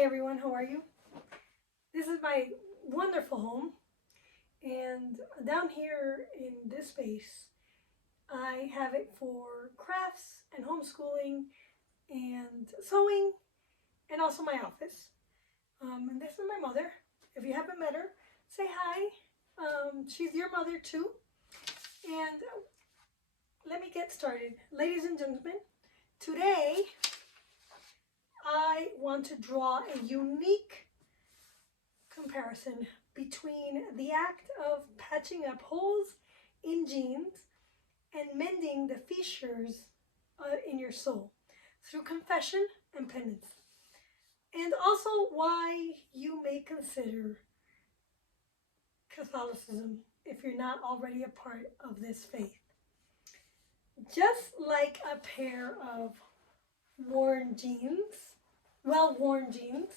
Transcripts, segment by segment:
Hi everyone, how are you? This is my wonderful home, and down here in this space I have it for crafts and homeschooling and sewing and also my office. And this is my mother. If you haven't met her, say hi. She's your mother too. And let me get started. Ladies and gentlemen, today I want to draw a unique comparison between the act of patching up holes in jeans and mending the fissures in your soul through confession and penance. And also why you may consider Catholicism if you're not already a part of this faith. Just like a pair of worn jeans, well-worn jeans,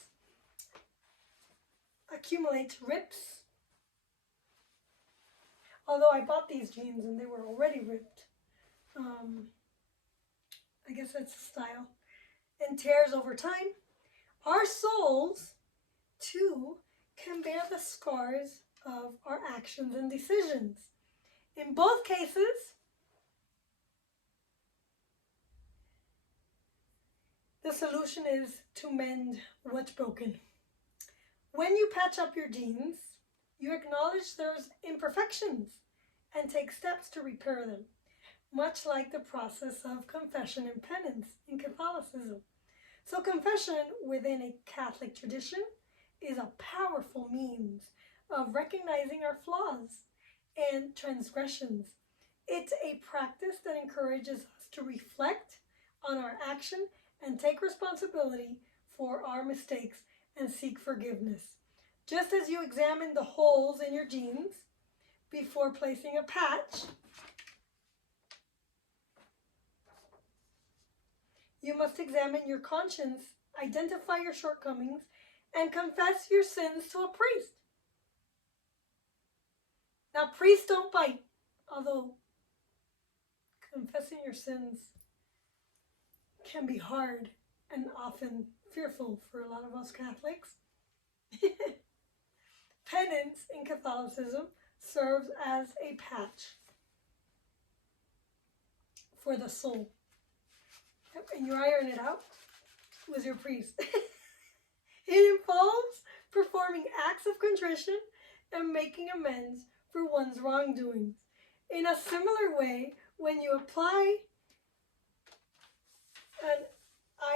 accumulates rips. Although I bought these jeans and they were already ripped. I guess that's the style. And tears over time. Our souls, too, can bear the scars of our actions and decisions. In both cases, the solution is to mend what's broken. When you patch up your jeans, you acknowledge there's imperfections and take steps to repair them, much like the process of confession and penance in Catholicism. So confession within a Catholic tradition is a powerful means of recognizing our flaws and transgressions. It's a practice that encourages us to reflect on our action and take responsibility for our mistakes and seek forgiveness. Just as you examine the holes in your jeans before placing a patch, you must examine your conscience, identify your shortcomings, and confess your sins to a priest. Now, priests don't bite, although confessing your sins can be hard and often fearful for a lot of us Catholics. Penance in Catholicism serves as a patch for the soul. And you iron it out with your priest. It involves performing acts of contrition and making amends for one's wrongdoings. In a similar way, when you apply an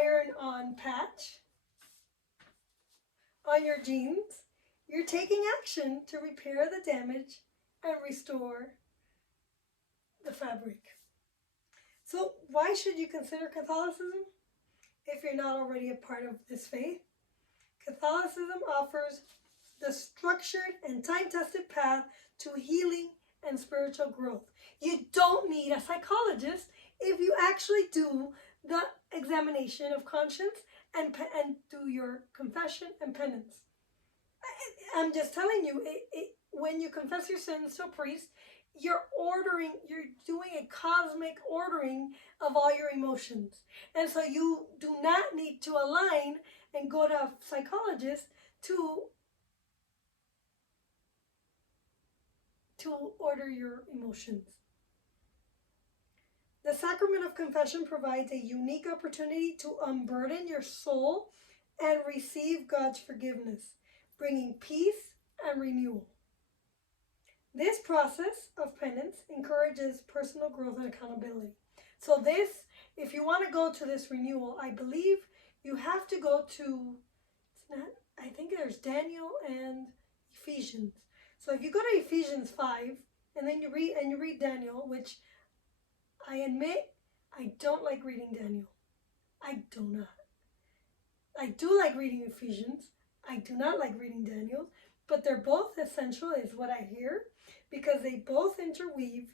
iron-on patch on your jeans, you're taking action to repair the damage and restore the fabric. So why should you consider Catholicism if you're not already a part of this faith? Catholicism offers the structured and time-tested path to healing and spiritual growth. You don't need a psychologist if you actually do the examination of conscience and do your confession and penance. I'm just telling you, when you confess your sins to a priest, you're doing a cosmic ordering of all your emotions. And so you do not need to align and go to a psychologist to order your emotions. The sacrament of confession provides a unique opportunity to unburden your soul and receive God's forgiveness, bringing peace and renewal. This process of penance encourages personal growth and accountability. So this, if you want to go to this renewal, I believe you have to go to, I think there's Daniel and Ephesians. So if you go to Ephesians 5, and then you read Daniel, which I admit, I don't like reading Daniel. I do not. I do like reading Ephesians. I do not like reading Daniel, but they're both essential is what I hear, because they both interweave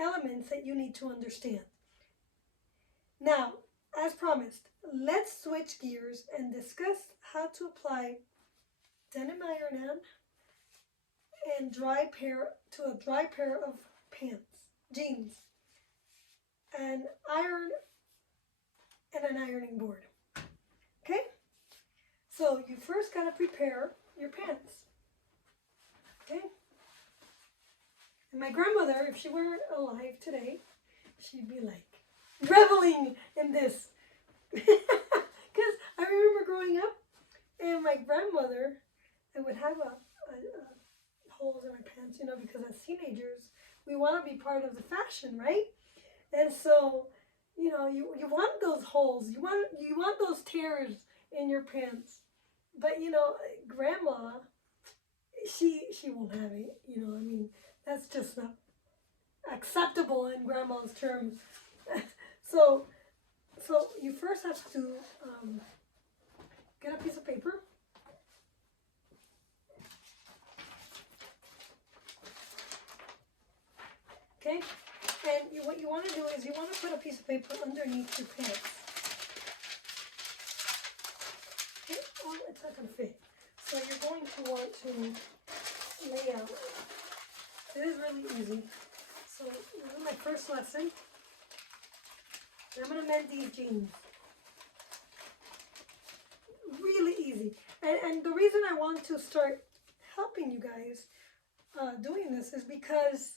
elements that you need to understand. Now, as promised, let's switch gears and discuss how to apply denim iron-on and dry pair of jeans, and an ironing board. Okay? So you first got to prepare your pants. Okay? And my grandmother, if she were alive today, she'd be like reveling in this. Because I remember growing up, and my grandmother, I would have a holes in my pants, you know, because as teenagers, we want to be part of the fashion, right? And so, you know, you want those holes, you want those tears in your pants. But you know, grandma, she won't have it. You know, I mean, that's just not acceptable in grandma's terms. so you first have to get a piece of paper. Okay, and what you want to do is you want to put a piece of paper underneath your pants. Okay, oh, it's not going to fit. So you're going to want to lay out. It is really easy. So this is my first lesson. I'm going to mend these jeans. Really easy. And the reason I want to start helping you guys doing this is because,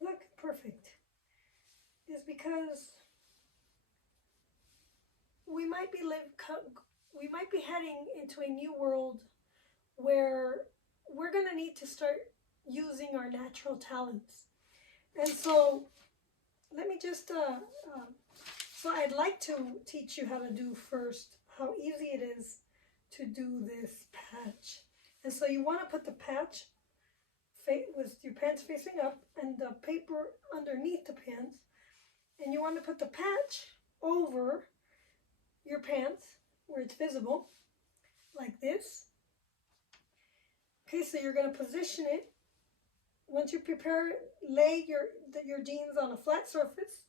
look, perfect. Is because we might be heading into a new world where we're going to need to start using our natural talents. And so let me just so I'd like to teach you how to do first how easy it is to do this patch. And so you want to put the patch with your pants facing up and the paper underneath the pants, and you want to put the patch over your pants where it's visible, like this. Okay, so you're going to position it. Once you prepare, lay your jeans on a flat surface,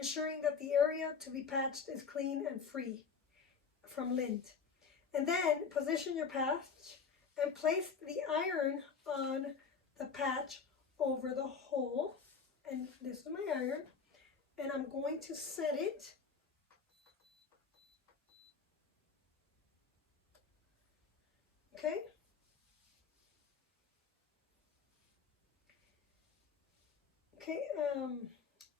ensuring that the area to be patched is clean and free from lint. And then position your patch and place the iron on the patch over the hole. And this is my iron. And I'm going to set it okay. Okay, and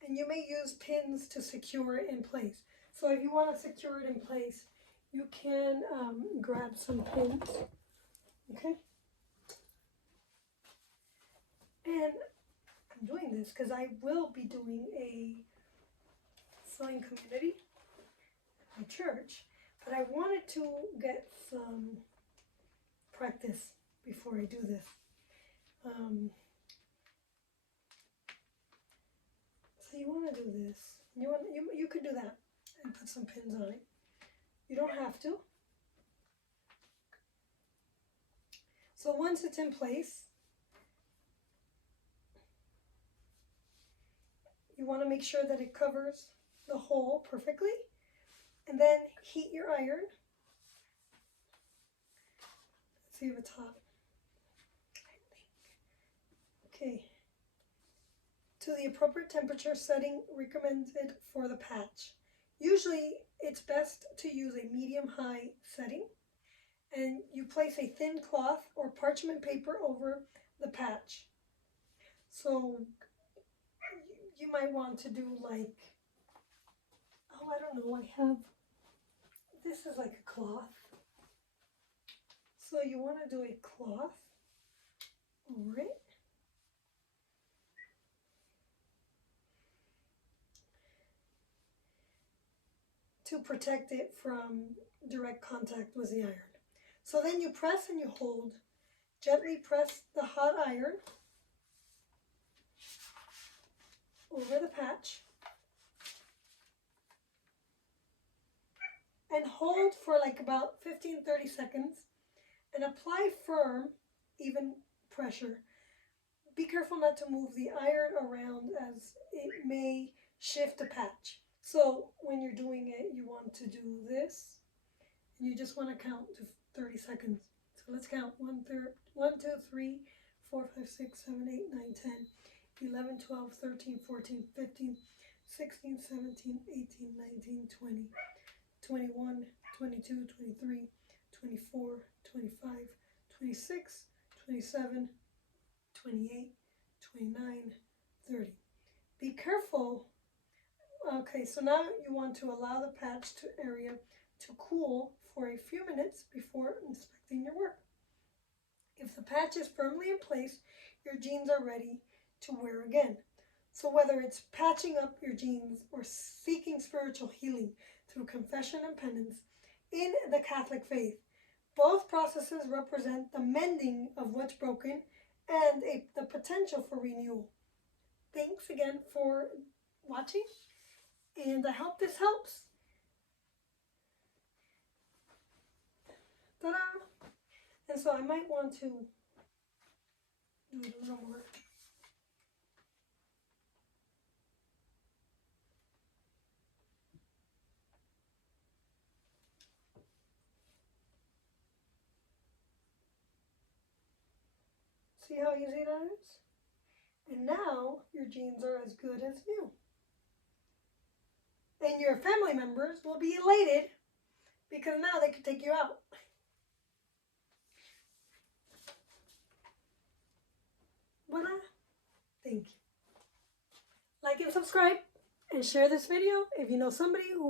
you may use pins to secure it in place. So if you want to secure it in place, you can grab some pins, okay? And I'm doing this because I will be doing a sewing community at my church, but I wanted to get some practice before I do this. So you want to do this. You could do that and put some pins on it. You don't have to. So once it's in place, you want to make sure that it covers the hole perfectly, and then heat your iron. Let's see if it's hot. Okay. To the appropriate temperature setting recommended for the patch. Usually it's best to use a medium-high setting, and you place a thin cloth or parchment paper over the patch. So you might want to do like, oh, I don't know, I have, this is like a cloth. So you want to do a cloth over it. To protect it from direct contact with the iron. So then you press and you hold. Gently press the hot iron over the patch and hold for like about 15-30 seconds and apply firm, even pressure. Be careful not to move the iron around as it may shift the patch. So when you're doing it, you want to do this, and you just want to count to 30 seconds. So let's count 1, 2, 3, 4, 5, 6, 7, 8, 9, 10, 11, 12, 13, 14, 15, 16, 17, 18, 19, 20, 21, 22, 23, 24, 25, 26, 27, 28, 29, 30. Be careful. Okay, so now you want to allow the patch area to cool for a few minutes before inspecting your work. If the patch is firmly in place, your jeans are ready to wear again. So whether it's patching up your jeans or seeking spiritual healing through confession and penance in the Catholic faith, both processes represent the mending of what's broken and the potential for renewal. Thanks again for watching, and I hope this helps. Ta-da! And so I might want to do it a little more. See how easy that is? And now your jeans are as good as new. And your family members will be elated because now they can take you out. Voila! Thank you. Like and subscribe and share this video if you know somebody who